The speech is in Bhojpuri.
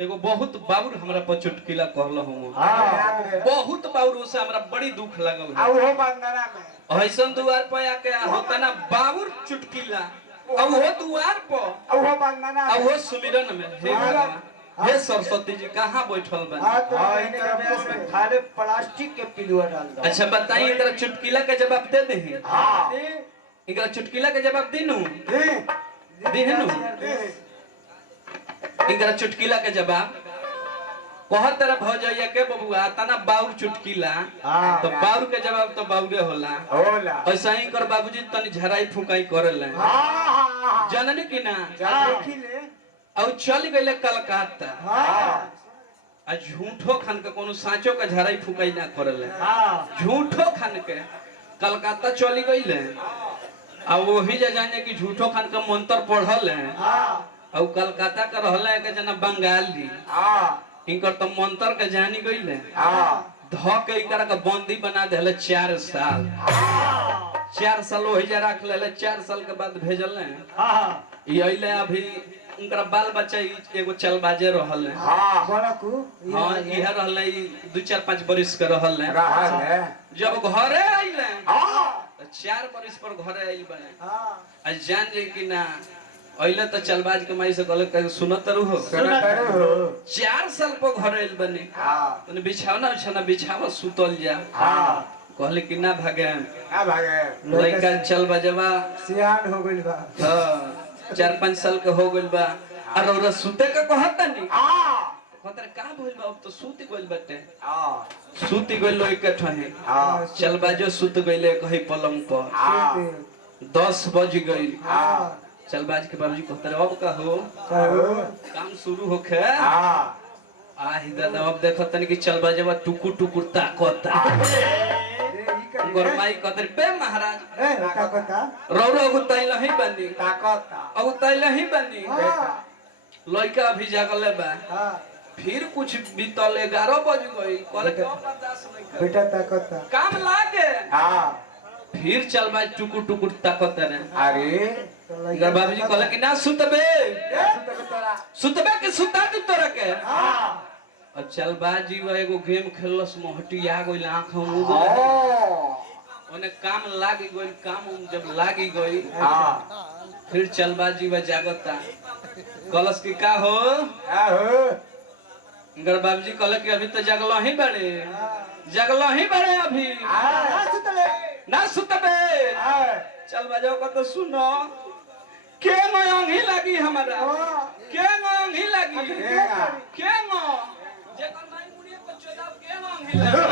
एगो बहुत बाबूर हमरा पर चुटकिला कहल हम बहुत बाबूर से हमरा बड़ी दुख लागल आ वो बंदना में ऐसन दुआर पे आके होता ना बाबूर चुटकिला अब वो दुआर पर आ वो बंदना अब वो सुमिरन में हे भगवान हे सरस्वती जी कहाँ बैठल बा हां तो इनका बेस में खाली प्लास्टिक के पिलुआ डाल दो। अच्छा बताइए इधर चुटकिला का जवाब दे दे हां इधर चुटकिला का जवाब दिनु देहनु इधर चुटकिला के जवाब कहत तरह भ जाइए के बबुआ तना बाउर चुटकिला तो बाउर के जवाब तो बाउरे होला ऐसा ही कर बाबूजी तनी झराई फुकाई करेला हां जननी की ना देखिले और चल गइले कलकत्ता आ झूठो खान के कोनो साचो का झराई फुकाई ना करेले झूठो खान के कलकत्ता चली गइले आ वही जाने की झूठो खान के मंत्र पढ़ल है और कलकत्ता का रहले के जना बंगाली इनकर तो मंत्र के जानी गइले ध के इकरा के बंदी बना देले 4 साल 4 साल वही जा रख लेले 4 साल के बाद भेजले ई अइले अभी उनका बाल बच्चा एगो चलबाजे रहल है बड़ा को हां इहे रहल है 2-4-5 बरिस के रहल है जब घरे आइले तो 4 बरिस पर घरे आइल बने आ जान जे कि ना अइले तो चलबाज के माई से कहले सुनत रहो 4 साल पर घरे आइल बने तने बिछावना बिछावा सुतल जा कहले कि ना भागे लइका चलबाजवा सियान हो गइल बा हां 4-5 साल के हो गइल बा और ओरा सुते के कहता नहीं कहतर का भइल बा अब तो सूत गइल बाटे सूती गइल लोई के ठहे चल बाजो सुत गइले कहीं पलंग पर 10 बज गई चल बाज के बाबूजी कहतर अब का हो काम शुरू होखे आही दादा अब देखत तनी कि चल बाजवा टुकुर टुकुर ताकता गरमाई कहतर बे महाराज ताकता रौरो गुताई लही बनी ताकता अब गुताई लही बनी लइका अभी जागले बा फिर कुछ बीतल 11 बज गई कहले के बर्दाश्त नहीं कर बेटा ताकता काम लागे फिर चल भाई टुकुर टुकुर ताकत रे अरे इधर बाबूजी कहले कि ना सुतबे के सुता दी तोरा के और चल बाजी वो एगो गेम खेललस मोहटी आ गइल आंख मुंह ओने काम लागी गइल काम जब लागी गई फिर चल बाजी वो जागता कलस की का हो इनकर बाबूजी कहले कि अभी तो जगलो ही बड़े अभी ना सुतबे चल बजाओ को तो सुनो के अंगी लगी हमारा के अंगी लगी के जेकर माई मुड़िए को चोदाव के अंगी लगी